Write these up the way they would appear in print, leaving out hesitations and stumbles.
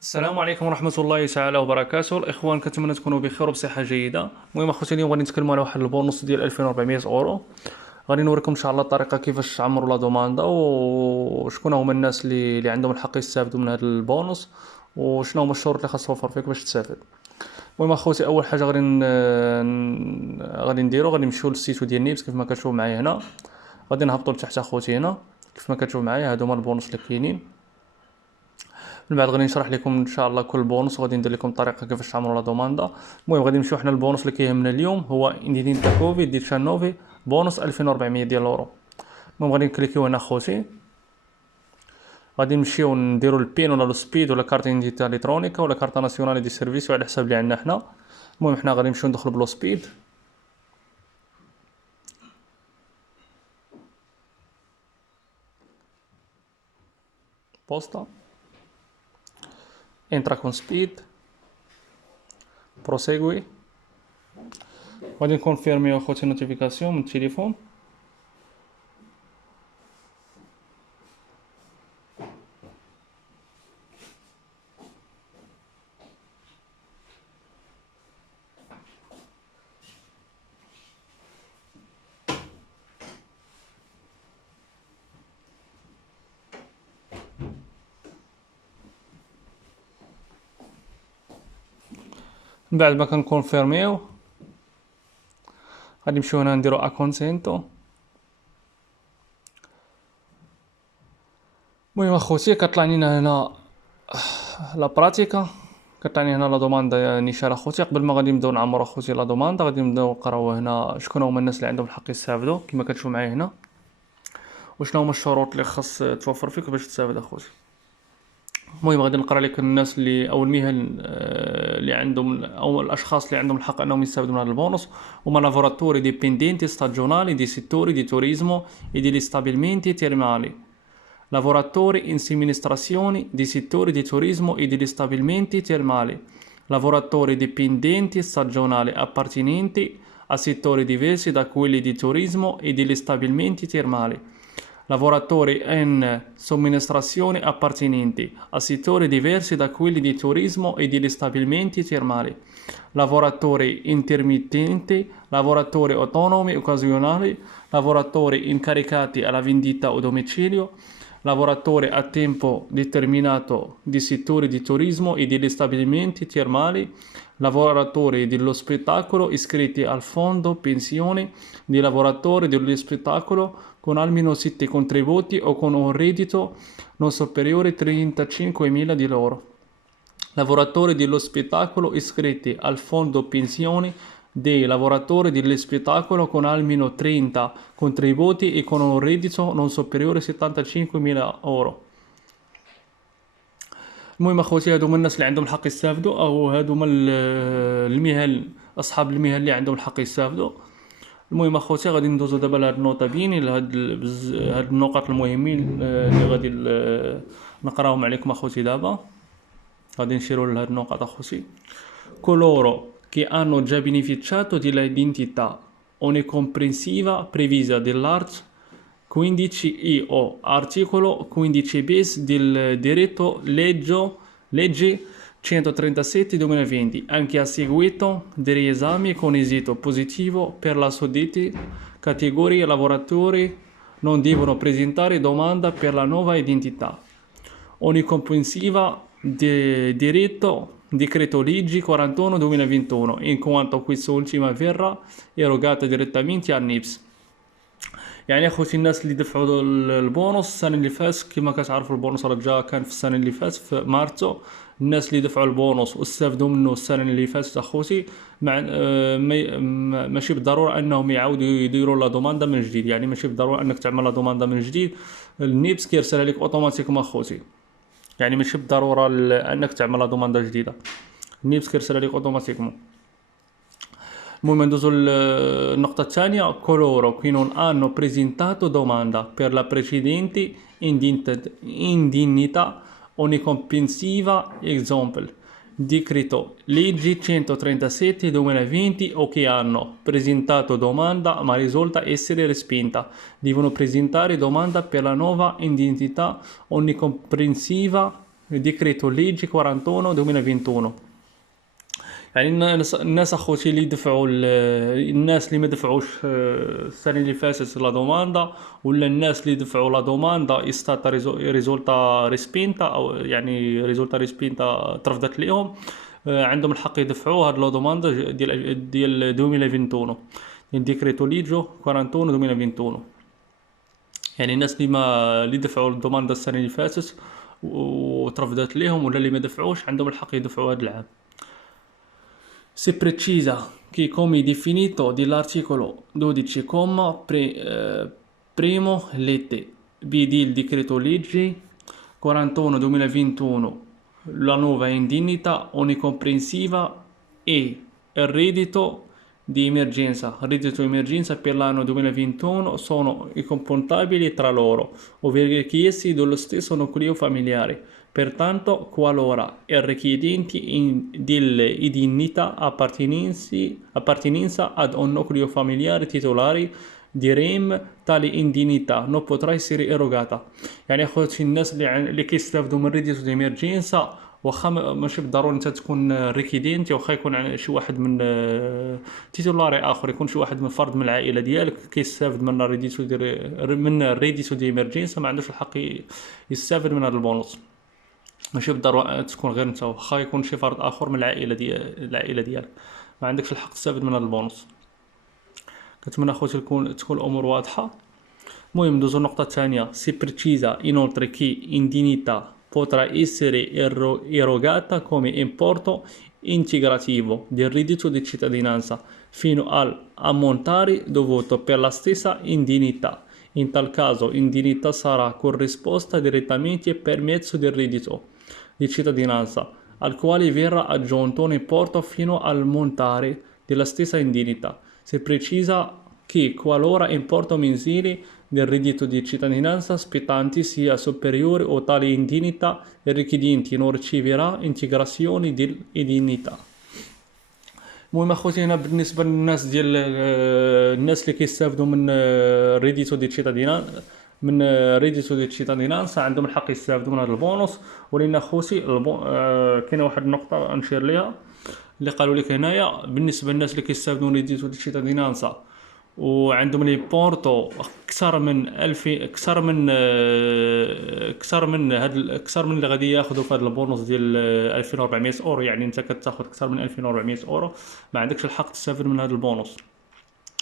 السلام عليكم ورحمة الله تعالى وبركاته. الإخوان كنتمنى تكونوا بخير وبصحة جيدة. المهم أخوتي اليوم غادي نتكلموا على واحد البونص ديال 2400 اورو. غادي نوريكم إن شاء الله الطريقة كيفاش تعمروا لا دوماندا وشكون هما الناس اللي عندهم الحق يستافدوا من هذا البونص وشنو هما الشروط اللي خاص توفر فيك باش تستافد. المهم أخوتي أول حاجة غادي نديرو غادي نمشيو للسيتو ديال نيبس كيف ما كتشوف معايا هنا. غادي نهبطوا لتحت أخوتي هنا كيف ما كتشوف معايا هادو هما البونص اللي كاينين. من بعد غادي نشرح لكم ان شاء الله كل بونص وغادي ندير لكم الطريقه كيفاش تعملوا لا دوماندا. المهم غادي نمشيو حنا البونص اللي كيهمنا اليوم هو انديدينتا كوفي دي تشانوفي بونص 2400 ديال الاورو. المهم غادي نكليكيو هنا خوتي، غادي نمشيو نديرو البين ولا لو سبيد ولا كارت انديتا الكترونيكا ولا كارتا ناسيونالي دي سيرفيسيو على حساب اللي عندنا حنا. المهم حنا غادي نمشيو ندخلو بلو سبيد، بوستا انترا كون سبيد بروسيغوي. غادي نكونفيرميو اخوتي نوتيفيكاسيون من التليفون. من بعد ما كنكونفيرميو غادي نمشيو هنا نديرو اكونسينتو. المهم اخوتي كطلع لينا هنا لا براتيكا، كطلع هنا لا دوماندا نيشان اخوتي. قبل ما غادي نبداو نعمرو اخوتي لا دوماندا غادي نبداو نقراو هنا شكون هما الناس اللي عندهم الحق يستافدوا كما كتشوفوا معايا هنا، وشنو هما الشروط اللي خاص توفر فيك باش تستافد اخوتي. المهم غادي نقرا لك الناس اللي او المهن اللي عندهم او الاشخاص اللي عندهم الحق انهم يستافدوا من هذا البونص. هما لافوراتوري ديبندنتي stagionali di settori di turismo e degli stabilimenti termali، lavoratori in somministrazioni di settori di turismo e degli stabilimenti termali, lavoratori dipendenti stagionali appartenenti a settori diversi da quelli di turismo e degli stabilimenti termali, lavoratori in somministrazione appartenenti a settori diversi da quelli di turismo e degli stabilimenti termali, lavoratori intermittenti, lavoratori autonomi occasionali, lavoratori incaricati alla vendita a domicilio, lavoratori a tempo determinato di settori di turismo e degli stabilimenti termali, lavoratori dello spettacolo iscritti al fondo pensione di lavoratori dello spettacolo con almeno 7 contributi o con un reddito non superiore a 35.000 di loro, lavoratori dello spettacolo iscritti al fondo pensioni dei lavoratori dello spettacolo con almeno 30 contributi e con un reddito non superiore a 75.000 euro. المهم اخوتي هادو هما الناس اللي عندهم الحق يستافدوا او هادو هما المهن اصحاب المهن اللي عندهم الحق يستافدوا. المهم اخوتي غادي ندوزو دابا لهاد النوطابين لهاد هاد النقط المهمين اللي غادي نقراهم عليكم اخوتي. دابا غادي نشيرو لهاد النقط اخوتي. coloro che hanno già beneficiato dell'identità onnicomprensiva prevista dall'art 15 o articolo 15 bis del diritto legge 137/2020, anche a seguito degli esami con esito positivo per la suddetta categoria lavoratori non devono presentare domanda per la nuova identità onnicomprensiva di diritto decreto legge 41/2021 in quanto quest'ultima verrà erogata direttamente al NIPS. يعني اخوتي الناس اللي دفعوا البونص السنه اللي فاتت، كما كتعرفوا البونص راه جا كان في السنه اللي فاتت في مارتو. الناس اللي دفعوا البونص واستافدوا منه السنه اللي فاتت اخوتي مع ماشي بالضروره انهم يعاودوا يديروا لا دوماندا من جديد. يعني ماشي بالضروره انك تعمل لا دوماندا من جديد، النيبس كيرسلها لك اوتوماتيكمون اخوتي. يعني ماشي بالضروره انك تعمل لا دوماندا جديده، النيبس كيرسلها لك اوتوماتيكمون. المهم ندوزو النقطة الثانية. coloro che non hanno presentato domanda per la precedente indennità onnicomprensiva esempio decreto legge 137/2020 o che hanno presentato domanda ma risulta essere respinta devono presentare domanda per la nuova indennità onnicomprensiva ديكريتو ليجي 41 2021. يعني الناس اخوتي اللي دفعوا الناس اللي ما دفعوش السنه اللي فاتت لا دوماندا، ولا الناس اللي دفعوا لا دوماندا استاتا ريزولتا ريسبينتا، او يعني ريزولتا ريسبينتا ترفضت ليهم، عندهم الحق يدفعوا هاد لا دوماندا ديال 2021 ديال ديكريتو ليجو 41 2021. يعني الناس اللي دفعوا الدوماندا السنه اللي فاتت وترفضت ليهم، ولا اللي ما دفعوش، عندهم الحق يدفعوا هذا العام. Si precisa che come definito dall'articolo 12, primo lette B del decreto legge 41/2021, la nuova indennità onnicomprensiva e il reddito di emergenza. Il reddito di emergenza per l'anno 2021 sono incompatibili tra loro, ovvero richiesti dallo stesso nucleo familiare. Pertanto, qualora il richiedente dell'indennità appartenenza ad un nucleo familiare titolare di REM, tale indennità non potrà essere erogata. يعني اخوتي الناس اللي كيستافدوا من ريديتو ديميرجينسا، واخا ماشي بالضروري انت تكون ريكيدينتي، واخا يكون شي واحد من تيتولاري اخر، يكون شي واحد من فرد من العائله ديالك كيستافد من ريديتو ديميرجينسا، ما عندوش الحق يستافد من هذا البونص. ماشي بالضروره تكون غير انت، واخا يكون شي فرد اخر من العائله ديالك ما عندكش الحق تستافد من هذا البونص. كنتمنى اخوتي تكون الامور واضحه. المهم ندوزو النقطه الثانيه. سي بريتشيزا inoltre che indennità potrà essere erogata come importo integrativo del reddito di cittadinanza fino all'ammontare dovuto per la stessa indennità. In tal caso indennità sarà corrisposta direttamente per mezzo del reddito di cittadinanza, al quale verrà aggiunto un importo fino al montare della stessa indennità. Si precisa che qualora importo mensile del reddito di cittadinanza spettante sia superiore o tale indennità, il richiedente non riceverà integrazione dell'indennità. المهم اخوتي هنا بالنسبه للناس ديال الناس اللي كيستافدوا من ريديتو دي تشيتادينا من ريديتو دي تشيتادينانسا عندهم الحق يستافدوا من هذا البونص. ولكن اخوتي كاينه واحد النقطه نشير ليها اللي قالوا لك هنايا بالنسبه للناس اللي كيستافدوا من ريديتو دي تشيتادينانسا وعندهم لي بورتو اكثر من 1000، اكثر من اللي غادي ياخذوا في هذا البونص ديال 2400 اورو. يعني انت كتاخذ اكثر من 2400 اورو ما عندكش الحق تستافد من هذا البونص.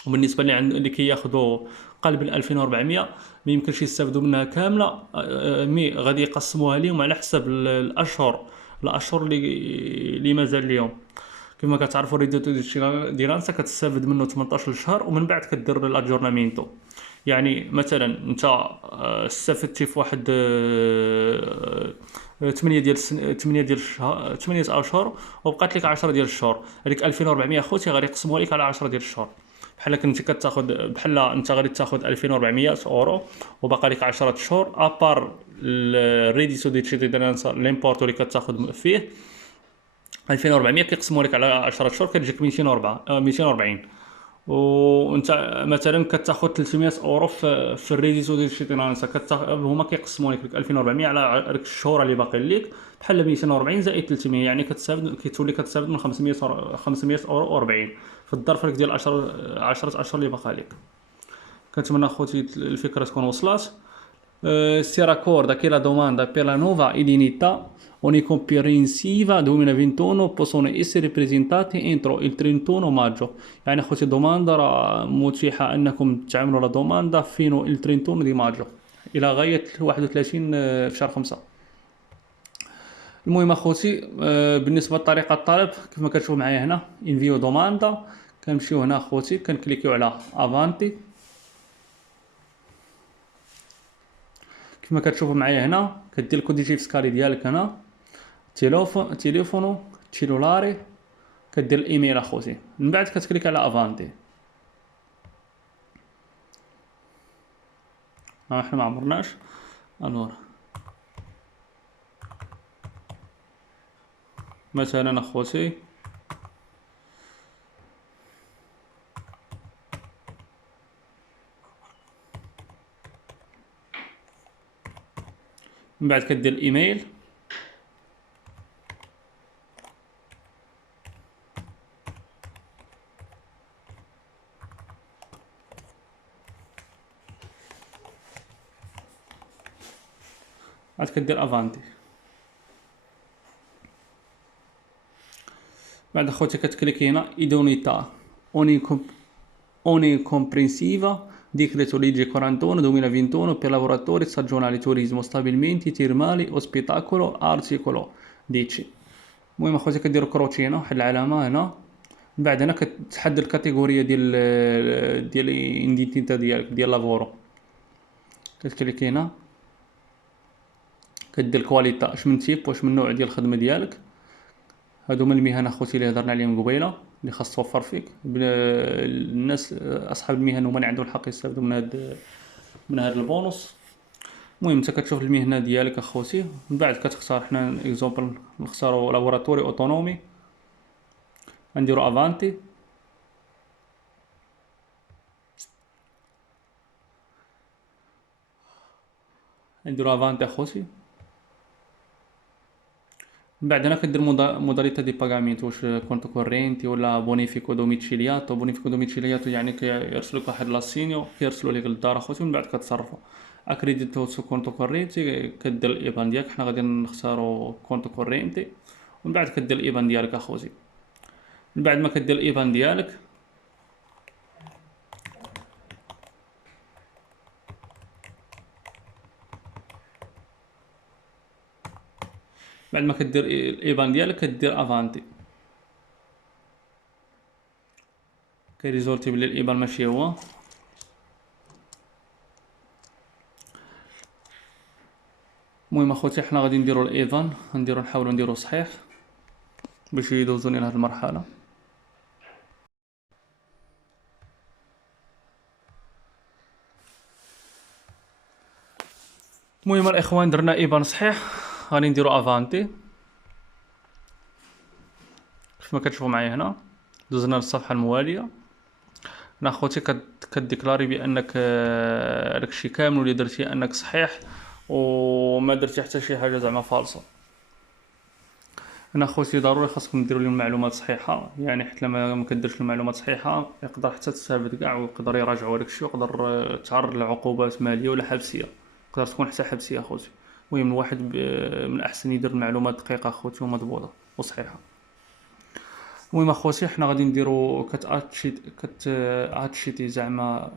وبالنسبه اللي كياخذوا قلب ال 2400 ما يمكنش يستافدوا منها كامله، مي غادي يقسموها لهم على حسب الاشهر اللي مازال ليهم. كما كتعرفوا ريديتو ديرانسا كتستافد منه 18 شهر ومن بعد كدير الاجورنامينتو. يعني مثلا انت استفدتي في واحد 8 اشهر وبقات لك 10 ديال الشهور، هذيك 2400 خوتي غادي يقسموها لك على 10 ديال الشهور. بحال كنتي كتاخذ بحال انت غادي تاخذ 2400 اورو وباقي لك 10 شهور ابار الريديتو دي ديرانسا ليمبورتو اللي كتاخذ فيه 2400 كيقسموا لك على 10 شهور كتجيك 240. وانت مثلا كتاخذ 300 اورو في الريديتو ديال شيتينانسا، هما كيقسموا لك 2400 على ديك الشهور اللي باقي ليك بحال 240 زائد 300، يعني كتولي كتستافد من 500 اورو و40 في الظرف ديال 10 اشهر اللي باقا لك. كنتمنى اخوتي الفكره تكون وصلات. Si raccorda che la domanda per la nuova indennità onnicomprensiva 2021 possono essere presentate entro il 31 maggio. يعني اخوتي الدوماندا راه متيحه انكم تعملوا لا دوماندا فينو il 31 دي ماجو الى غايه 31 في شهر 5. المهم اخوتي بالنسبه لطريقه الطلب كما كتشوفوا معايا هنا انفيو دوماندا، كنمشيو هنا اخوتي كنكليكيو على افانتي كما كتشوفوا معايا هنا. كدير الكوديجي فيسكالي ديالك هنا تيليفونو تيلولاري، كدير الايميل اخوتي، من بعد كتكليك على افانتي. احنا ما عمرناش الور مثلا اخوتي من بعد كدير الايميل عاد كدير افانتي. بعد اخوتي كتكليكي هنا ايدونيتا ogni comprensiva decreto legge 41 2021 per lavoratori stagionali turismo stabilimenti termali o spettacolo articolo 10. المهم اخوتي كديروا كروتشي هنا واحد العلامه هنا، من بعد هنا كتحدد الكاتيجوريا ديال الانديتيتا ديالك ديال لافورو. كتكليكي هنا كدير كواليتا اش من تيب واش من نوع ديال الخدمه ديالك. هادو من المهن اخوتي اللي هضرنا عليهم قبيله اللي خاص توفر فيك. الناس اصحاب المهن هما اللي عندهم الحق يستافدوا من هاد البونص. المهم انت كتشوف المهنه ديالك اخوتي، من بعد كتختار. حنا اكزومبل نختاروا لابوراتوري اوتونومي، نديرو افانتي. نديرو افانتي اخوتي. من بعد هنا كدير موداليتا دي باغامينتو، واش كونتو كورينتي ولا بونيفيكو دوميتشيلياتو. بونيفيكو دوميتشيلياتو يعني كيرسلوك واحد لاسينيو كيرسلو ليك للدار اخوتي، من بعد كتصرفو. اكريديتو سو كونتو كورينتي كدير الايبان ديالك. حنا غادي نختارو كونتو كورينتي، ومن بعد كدير الايبان ديالك اخوتي. من بعد ما كدير الايبان ديالك بعد ما كدير الايبان ديالك كدير افانتي. كيريزولتي بلي الايبان ماشي هو. المهم اخوتي حنا غادي نديرو الايفان، نحاولو نديرو صحيح باش يدوزوني لهاد المرحله. المهم الاخوان درنا ايبان صحيح، غادي نديرو افانتي كيف ما كتشوفوا معايا هنا. دوزنا للصفحه المواليه. هنا اخوتي كديكلاري بانك داكشي كامل اللي درتي انك صحيح وما درتي حتى شي حاجه زعما فالصه. هنا خوتي ضروري خاصكم ديروا لهم المعلومات صحيحه، يعني حيت لما ما كديرش المعلومات صحيحه يقدر حتى تستافد كاع، ويقدر يراجعوا داكشي، ويقدر تعرض لعقوبات ماليه ولا حبسيه، تقدر تكون حتى حبسيه خوتي. المهم الواحد من الاحسن يدير المعلومات دقيقه خوتي ومضبوطه وصحيحه. المهم اخوتي حنا غادي نديرو اتشيتي زعما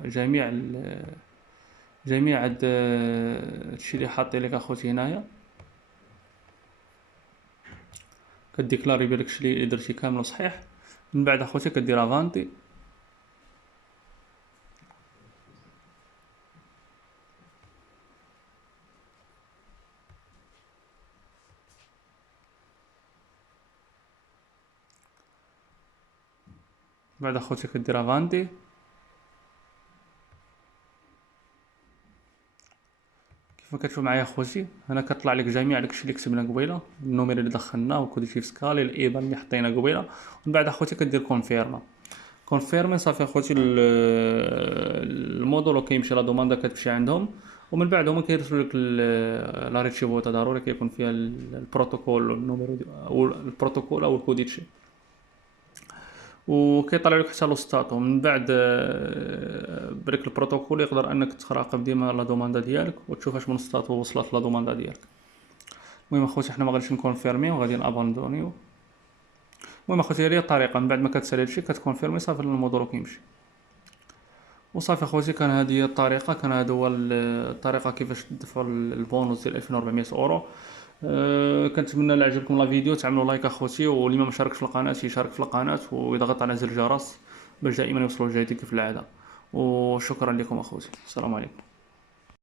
جميع هاد الشيء اللي حاطين لك اخوتي هنايا. كديكلاري بداكشي اللي درتي كامل صحيح. من بعد اخوتي كدير افانتي. بعد اخوتي كدير افانتي. كيف ما كتشوف معايا اخوتي هنا كطلع لك جميع داكشي اللي كتبنا قبيله، النومير اللي دخلناه والكود فيسكالي الايبان اللي حطينا قبيله. ومن بعد اخوتي كدير كونفيرمي صافي اخوتي. المودول كيمشي لا دوماندا كتمشي عندهم، ومن بعد هما كيرسلوا لك لاريتشيفو ضروري كيكون فيها البروتوكول والنوميرو او البروتوكول او الكوديتشي، وكيطلع لك حتى لو ستاتو. من بعد بريك البروتوكول يقدر انك تراقب ديما لا دوماندا ديالك وتشوف اش من ستاتو وصلت لا دوماندا ديالك. المهم اخوتي حنا ما غاديش نكونفيرمي وغادي ناباندونيو. المهم اخوتي هذه الطريقه، من بعد ما كتسالي هادشي كتكونفيرمي صافي المودول كيمشي وصافي اخوتي. كان هذه هي الطريقه، كان هذا هو الطريقه كيفاش تدفعوا البونوس ديال 2400 اورو. كنتمنى لا عجبكم لا فيديو تعملوا لايك اخوتي، واللي ما مشاركش في القناه يشارك في القناه ويضغط على زر الجرس باش دائما يوصلوا الجديد كيف العاده. وشكرا لكم اخوتي، السلام عليكم.